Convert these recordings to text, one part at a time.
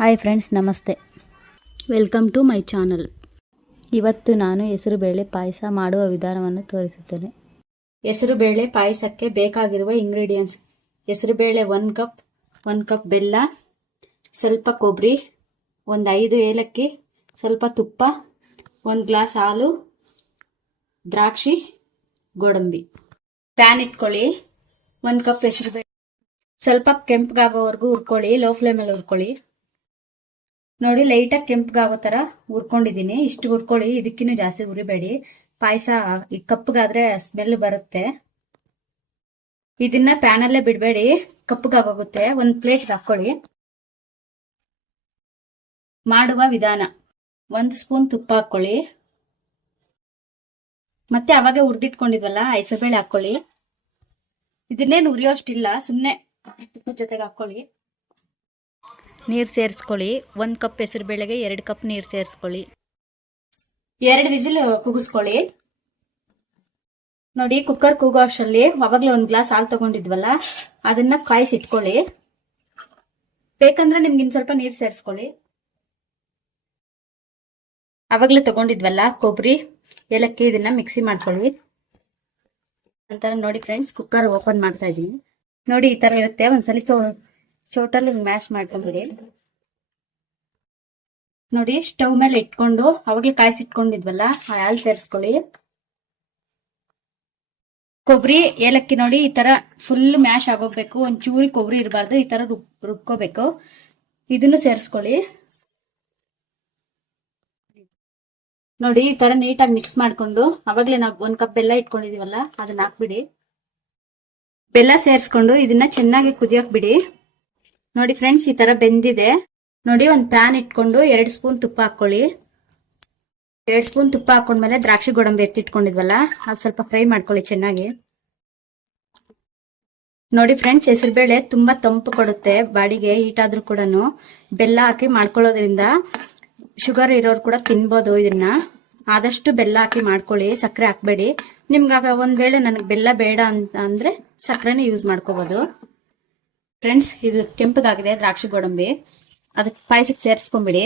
Hi friends, namaste. Welcome to my channel. ಇವತ್ತು ನಾನು ಹೆಸರುಬೇಳೆ ಪಾಯಸ ಮಾಡುವ ವಿಧಾನವನ್ನು ತೋರಿಸುತ್ತೇನೆ. ಹೆಸರುಬೇಳೆ ಪಾಯಸಕ್ಕೆ ಬೇಕಾಗಿರುವ ಇಂಗ್ರೀಡಿಯೆಂಟ್ಸ್: ಹೆಸರುಬೇಳೆ 1 ಕಪ್, 1 ಕಪ್ ಬೆಲ್ಲ, ಸ್ವಲ್ಪ ಕೊಬ್ಬರಿ, ಒಂದು 5 ಏಲಕ್ಕಿ, ಸ್ವಲ್ಪ ತುಪ್ಪ, 1 ಗ್ಲಾಸ್ ಹಾಲು, ದ್ರಾಕ್ಷಿ, ಗೋಡಂಬಿ. ಪ್ಯಾನ್ ಇಟ್ಕೊಳ್ಳಿ. 1 ಕಪ್ ಹೆಸರುಬೇಳೆ ಸ್ವಲ್ಪ ಕೆಂಪಗಾಗೋವರೆಗೂ ಹುರ್ಕೊಳ್ಳಿ. ಲೋ ಫ್ಲೇಮಲ್ಲಿ ಹುರ್ಕೊಳ್ಳಿ. ನೋಡಿ, ಲೈಟಾಗಿ ಕೆಂಪಗಾಗೋ ಥರ ಹುರ್ಕೊಂಡಿದ್ದೀನಿ. ಇಷ್ಟು ಹುರ್ಕೊಳ್ಳಿ, ಇದಕ್ಕಿನ್ನೂ ಜಾಸ್ತಿ ಹುರಿಬೇಡಿ. ಪಾಯಸ ಕಪ್ಪಗಾದ್ರೆ ಸ್ಮೆಲ್ ಬರುತ್ತೆ. ಇದನ್ನ ಪ್ಯಾನಲ್ಲೇ ಬಿಡಬೇಡಿ, ಕಪ್ಪಗಾಗೋಗುತ್ತೆ. ಒಂದು ಪ್ಲೇಟ್ ಹಾಕೊಳ್ಳಿ. ಮಾಡುವ ವಿಧಾನ: 1 ಸ್ಪೂನ್ ತುಪ್ಪ ಹಾಕೊಳ್ಳಿ. ಮತ್ತೆ ಅವಾಗ ಹುರಿದಿಟ್ಕೊಂಡಿದ್ವಲ್ಲ ಹೆಸರುಬೇಳೆ ಹಾಕೊಳ್ಳಿ. ಇದನ್ನೇನು ಹುರಿಯೋಷ್ಟಿಲ್ಲ, ಸುಮ್ಮನೆ ತುಪ್ಪದ ಜೊತೆಗೆ ಹಾಕೊಳ್ಳಿ. ನೀರು ಸೇರಿಸ್ಕೊಳ್ಳಿ. 1 ಕಪ್ ಹೆಸರುಬೇಳೆಗೆ 2 ಕಪ್ ನೀರು ಸೇರಿಸ್ಕೊಳ್ಳಿ. 2 ವಿಸಿಲ್ ಕೂಗಿಸ್ಕೊಳ್ಳಿ. ನೋಡಿ, ಕುಕ್ಕರ್ ಕೂಗೋ ಅಷ್ಟರಲ್ಲಿ ಅವಾಗಲೇ 1 ಗ್ಲಾಸ್ ಹಾಲು ತಗೊಂಡಿದ್ವಲ್ಲ, ಅದನ್ನ ಕಾಯಿಸಿಟ್ಕೊಳ್ಳಿ. ಬೇಕಂದ್ರೆ ನಿಮ್ಗೆ ಇನ್ನು ಸ್ವಲ್ಪ ನೀರು ಸೇರಿಸ್ಕೊಳ್ಳಿ. ಅವಾಗಲೇ ತಗೊಂಡಿದ್ವಲ್ಲ ಕೊಬ್ಬರಿ, ಏಲಕ್ಕಿ, ಇದನ್ನ ಮಿಕ್ಸಿ ಮಾಡ್ಕೊಳ್ಳಿ. ನಂತರ ನೋಡಿ ಫ್ರೆಂಡ್ಸ್, ಕುಕ್ಕರ್ ಓಪನ್ ಮಾಡ್ತಾ ಇದ್ದೀನಿ. ನೋಡಿ, ಈ ತರ ಇರುತ್ತೆ. ಒಂದ್ಸಲಿ ಚೋಟಲ್ಲಿ ಮ್ಯಾಶ್ ಮಾಡ್ಕೊಂಡ್ಬಿಡಿ. ನೋಡಿ, ಸ್ಟವ್ ಮೇಲೆ ಇಟ್ಕೊಂಡು ಅವಾಗಲೇ ಕಾಯಿಸಿಟ್ಕೊಂಡಿದ್ವಲ್ಲ ಹಾಲು ಸೇರಿಸ್ಕೊಳ್ಳಿ. ಕೊಬ್ಬರಿ, ಏಲಕ್ಕಿ ನೋಡಿ ಈ ತರ ಫುಲ್ ಮ್ಯಾಶ್ ಆಗೋಗ್ಬೇಕು. ಒಂಚೂರಿ ಕೊಬ್ಬರಿ ಇರಬಾರ್ದು, ಈ ತರ ರುಬ್ಕೋಬೇಕು. ಇದನ್ನು ಸೇರಿಸ್ಕೊಳ್ಳಿ. ನೋಡಿ, ಈ ತರ ನೀಟಾಗಿ ಮಿಕ್ಸ್ ಮಾಡ್ಕೊಂಡು ಅವಾಗಲೇ ನಾವು 1 ಕಪ್ ಬೆಲ್ಲ ಇಟ್ಕೊಂಡಿದೀವಲ್ಲ ಅದನ್ನ ಹಾಕ್ಬಿಡಿ. ಬೆಲ್ಲ ಸೇರಿಸ್ಕೊಂಡು ಇದನ್ನ ಚೆನ್ನಾಗಿ ಕುದಿಯೋಕ್ ಬಿಡಿ. ನೋಡಿ ಫ್ರೆಂಡ್ಸ್, ಈ ತರ ಬೆಂದಿದೆ. ನೋಡಿ, ಒಂದು ಪ್ಯಾನ್ ಇಟ್ಕೊಂಡು 2 ಸ್ಪೂನ್ ತುಪ್ಪ ಹಾಕೊಳ್ಳಿ. 2 ಸ್ಪೂನ್ ತುಪ್ಪ ಹಾಕೊಂಡ್ಮೇಲೆ ದ್ರಾಕ್ಷಿ ಗೋಡಂಬಿ ಎತ್ತಿಟ್ಕೊಂಡಿದ್ವಲ್ಲ ಅದು ಸ್ವಲ್ಪ ಫ್ರೈ ಮಾಡ್ಕೊಳ್ಳಿ ಚೆನ್ನಾಗಿ. ನೋಡಿ ಫ್ರೆಂಡ್ಸ್, ಹೆಸರುಬೇಳೆ ತುಂಬಾ ತಂಪು ಕೊಡುತ್ತೆ ಬಾಡಿಗೆ. ಹೀಟ್ ಆದ್ರೂ ಕೂಡ ಬೆಲ್ಲ ಹಾಕಿ ಮಾಡ್ಕೊಳ್ಳೋದ್ರಿಂದ ಶುಗರ್ ಇರೋರು ಕೂಡ ತಿನ್ಬೋದು. ಇದನ್ನ ಆದಷ್ಟು ಬೆಲ್ಲ ಹಾಕಿ ಮಾಡ್ಕೊಳ್ಳಿ, ಸಕ್ಕರೆ ಹಾಕ್ಬೇಡಿ. ನಿಮ್ಗಾಗ ಒಂದ್ ವೇಳೆ ನನಗೆ ಬೆಲ್ಲ ಬೇಡ ಅಂತ ಅಂದ್ರೆ ಸಕ್ಕರೆನೇ ಯೂಸ್ ಮಾಡ್ಕೋಬಹುದು. ಫ್ರೆಂಡ್ಸ್, ಇದು ಕೆಂಪಗಾಗಿದೆ ದ್ರಾಕ್ಷಿ ಗೋಡಂಬಿ, ಅದಕ್ಕೆ ಪಾಯಸಕ್ಕೆ ಸೇರಿಸ್ಕೊಂಬಿಡಿ.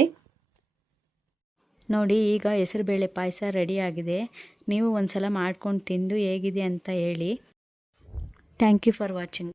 ನೋಡಿ, ಈಗ ಹೆಸರುಬೇಳೆ ಪಾಯಸ ರೆಡಿ ಆಗಿದೆ. ನೀವು ಒಂದ್ಸಲ ಮಾಡ್ಕೊಂಡು ತಿಂದು ಹೇಗಿದೆ ಅಂತ ಹೇಳಿ. Thank you for watching.